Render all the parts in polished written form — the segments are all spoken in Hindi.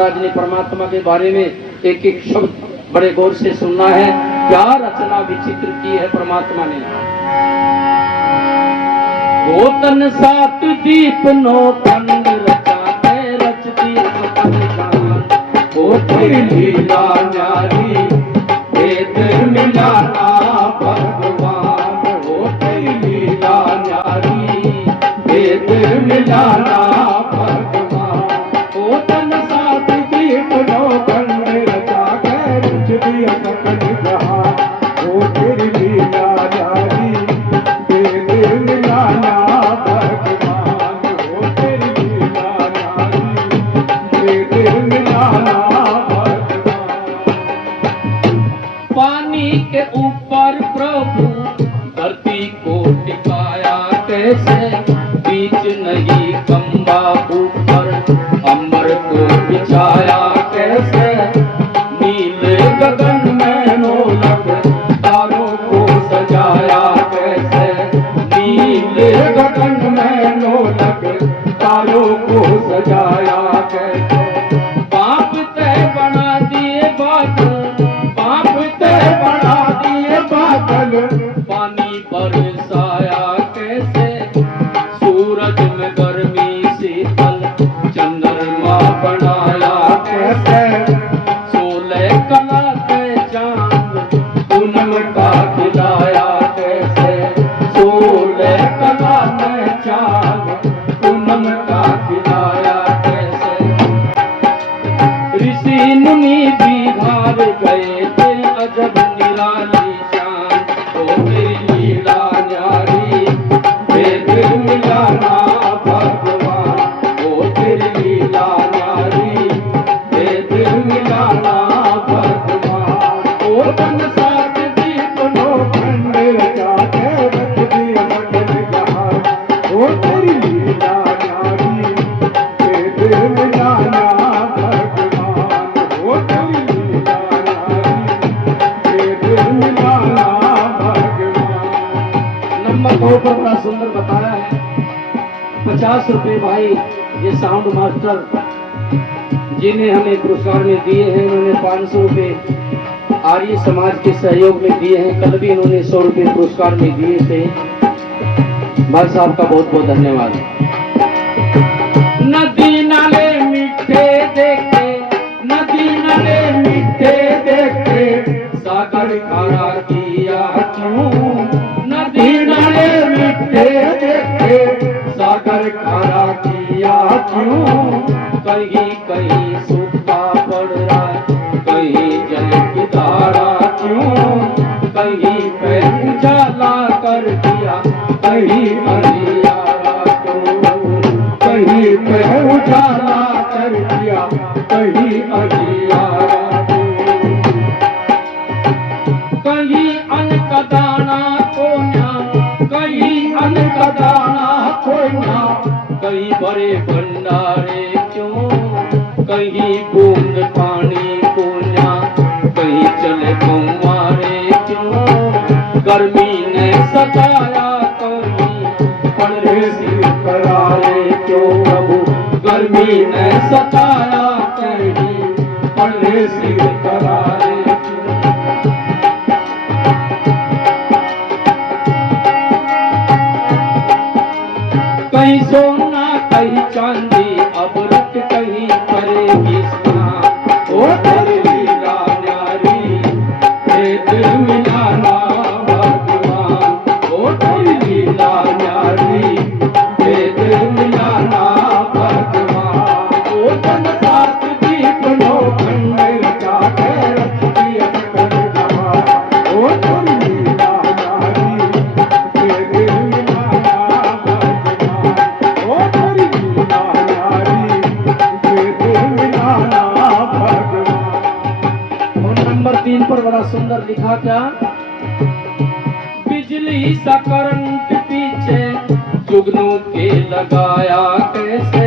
महाराज ने परमात्मा के बारे में एक एक शब्द बड़े गौर से सुनना है। क्या रचना विचित्र की है परमात्मा ने। गोतन सात दीप नो खंड रचाते रच दीप ओ तेरी लीला न्यारी वेद मिलाना भगवान ओ तेरी लीला न्यारी वेद मिलाना पानी के ऊपर प्रभु धरती को टिकाया कैसे, बीच नहीं खंबा ऊपर अमर को बिछाया कैसे, नीले गगन में नौलख तारों को सजाया कैसे, नीले गगन में नौलख तारों को सजाया कैसे, पाप तय बना दिए बादल, पानी बरसाया कैसे, सूरज में गर्मी शीतल चंद्रमा बनाया कैसे, 16 कला के चांद पूनम का खिलाया कैसे, 16 कला में चांद पूनम का खिलाया कैसे, ऋषि मुनि भी हार गए थे अजब निराली पर बड़ा सुंदर बताया है। 50 रुपए भाई ये साउंड मास्टर जिन्हें हमें पुरस्कार में दिए हैं, उन्होंने 500 रुपए आर्य समाज के सहयोग में दिए हैं। कल भी इन्होंने 100 रुपए पुरस्कार में दिए थे। भाई साहब का बहुत बहुत धन्यवाद। नदी नाले मीठे देखे, नदी नाले मीठे देखे, सागर खारा किया क्यों, नदी नाले मीठे देखे, सागर खारा किया क्यों, कहीं कहीं सूखा पड़ रहा, कहीं जल की धारा क्यों, कहीं पे उजाला कर दिया, कहीं अंधियारा क्यों, कहीं पे उजाला कर दिया, कहीं अंधियारा क्यों, कहीं अन्न का दाना खोया, कहीं अन्न का दाना खोया, कहीं बड़े भंडारे क्यों, कहीं बूंद पानी खोया, कहीं चले कुंवारे क्यों, गर्मी ने सताया कहीं पड़े सिर करारे क्यों प्रभु, गर्मी ने सताया कहीं पड़े सिर करारे क्यों, कहीं सोना कहीं चांदी अब रख कहीं करेगी सोना, ओ तेरी लीला न्यारी वेद मिलाना भगवान, ओ तेरी लीला न्यारी वेद मिलाना भगवान, ओ तन सात दीप नो खंड रचा के रच दिया कर जहां, ओ तेरी लीला न्यारी वेद मिलाना नंबर 3 पर बड़ा सुंदर लिखा क्या, बिजली सा करंट पीछे जुगनू के लगाया कैसे,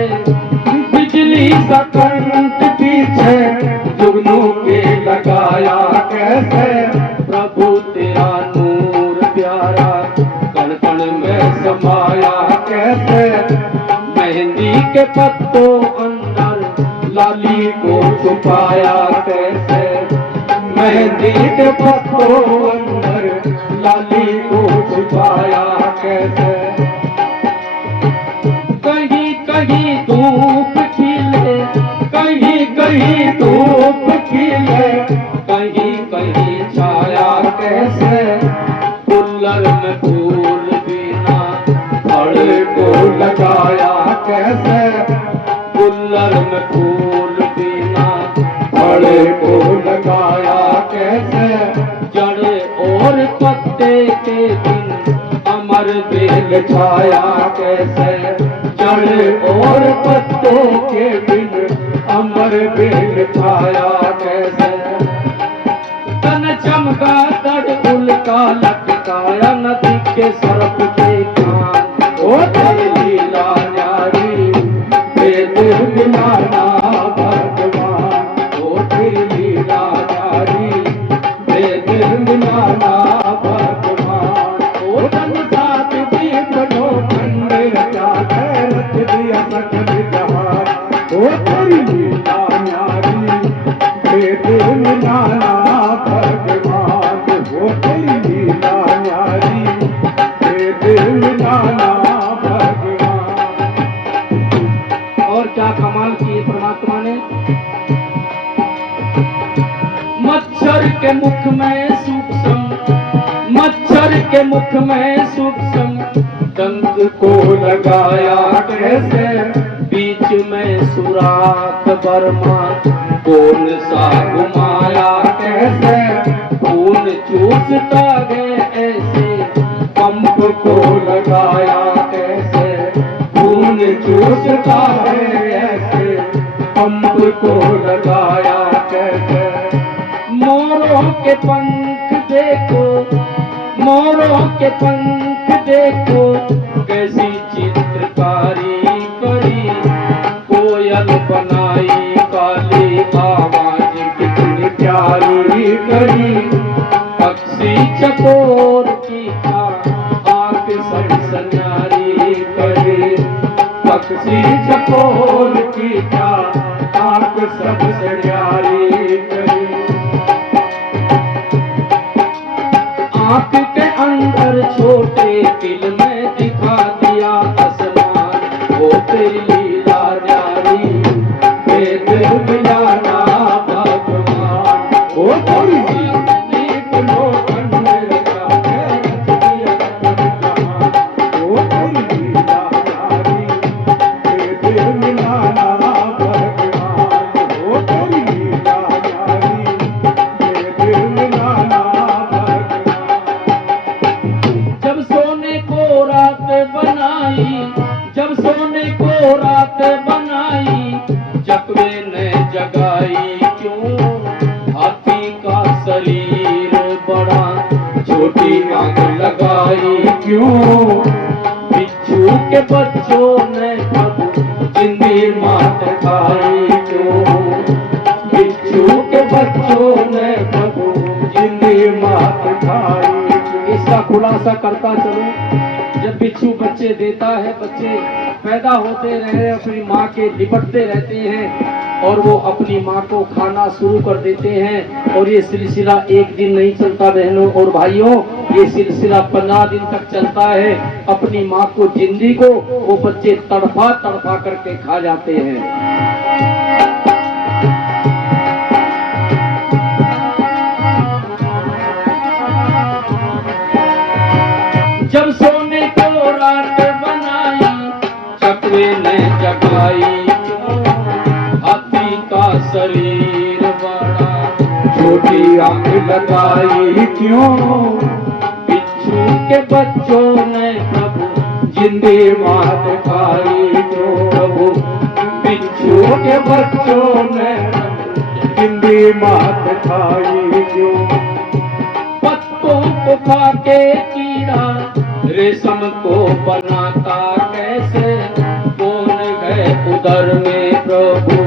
बिजली सा करंट पीछे जुगनू के लगाया कैसे, प्रभु तेरा नूर प्यारा कण कण में समाया कैसे, मेहंदी के पत्तों अंदर लाली को छुपाया कैसे, मेहंदी के पत्तों अंदर लाली को छुपाया कैसे। कहीं कहीं धूप खिले, कहीं कहीं धूप खिले, कहीं कहीं छाया कैसे, कुल्लर में फूल बिना फड़ को लगाया कैसे, कुल्लर में फूल बिना फड़ को लगाया कैसे, जड़ और पत्ते के बिन अमर बेल छाया कैसे, जड़ और पत्तों के बिन अमर बेल छाया कैसे। तन चमका तड़ उल्का लटकाया नदी के सर्प के कान, ओ तेरी लीला न्यारी वेद मिलाना भगवान, ओ तेरी लीला न्यारी वेद मिलाना भगवान। ओ तन साथ भी बनो खंड रचा रख दिया सकल जहान, ओ तेरी लीला न्यारी वेद मिलाना भगवान, ओ तेरी लीला न्यारी वेद मिलाना भगवान। और क्या कमाल किए परमात्मा ने। मच्छर के मुख में सूक्ष्म, मच्छर के मुख में सूक्ष्म डंक को लगाया कैसे, बीच में सुराख बर्मा कौन सा घुमाया कैसे, खून चूसता है ऐसे पंप को लगाया कैसे, खून चूसता है ऐसे पंप को लगाया कैसे। मोरों के पंख देखो, मोरों के पंख देखो, कैसी चित्रकारी करी, कोयल बनाई काली आवाज कितनी प्यारी करी, पक्षी चकोर की आंख सब सन्यारी करी, पक्षी चकोर की आंख सब सन्यारी करी। आंख के अंदर छोटे दिल में दिखा दिया आसमान, ओ तेरी लीला न्यारी वेद मिलाना भगवान, ओ तेरी दीप लोकन रचा रख दिया जहान, ओ तेरी लीला न्यारी वेद मिलाना भगवान, ओ तेरी लीला न्यारी वेद मिलाना। जब सोने को रात बनाई, जब सोने को रात बनाई, जकवे ने जगाई क्यों, हाथी का शरीर बड़ा छोटी आंख लगाई क्यों, बिच्छू के बच्चों ने प्रभु जिंदी मात खाई क्यों, बिच्छू के बच्चों ने प्रभु जिंदी मात खाई। इसका खुलासा करता चलो, जब बिच्छू बच्चे देता है, बच्चे पैदा होते रहे अपनी माँ के लिपटते रहते हैं और वो अपनी माँ को खाना शुरू कर देते हैं, और ये सिलसिला एक दिन नहीं चलता बहनों और भाइयों, ये सिलसिला 15 दिन तक चलता है। अपनी माँ को जिंदी को वो बच्चे तड़फा तड़फा करके खा जाते हैं। जब सोने को रात बनाई, चकवे ने जगाई क्यों, हाथी का शरीर बड़ा छोटी आंख लगाई क्यों, बिच्छू के बच्चों ने प्रभु जिंदी मात खाई क्यों, प्रभु बिच्छू के बच्चों ने जिंदी मात खाई क्यों। पत्तों को खा के कीड़ा रेशम को बनाता कैसे, कौन है उदर में प्रभु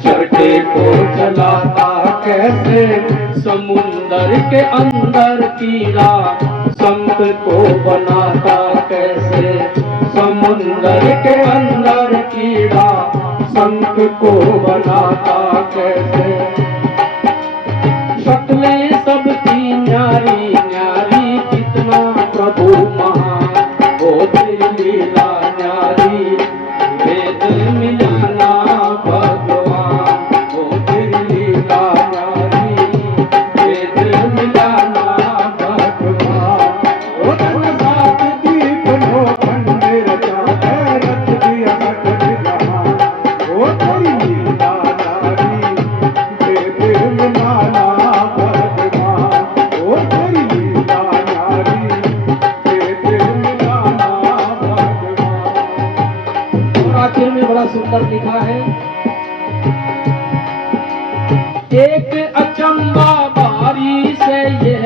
चरखे को चलाता कैसे, समुंदर के अंदर कीड़ा शंख को बनाता कैसे, समुंदर के अंदर कीड़ा शंख को बनाता कैसे। एक अचंबा बारी से यह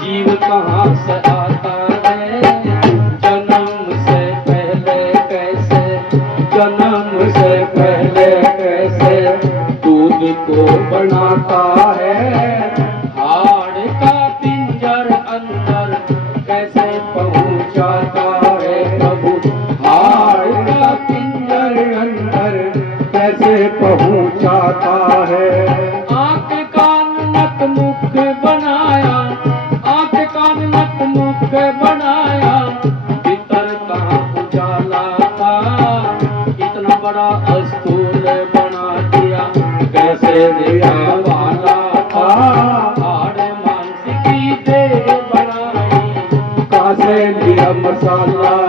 जीव कहाँ से आता है, जन्म से पहले कैसे, जन्म से पहले कैसे दूध को बनाता है, हाड़ का पिंजर अंदर कैसे पहुंचाता है प्रभु, हाड़ का पिंजर अंदर कैसे पहुंचाता है। आंख कान नक मुख बनाया, आंख कान नक मुख बनाया, भीतर कहाँ उजाला था, इतना बड़ा स्थूल बना दिया, कैसे दिया वाला था, हाड़ मांस की देह बनाई, कैसे दिया मसाला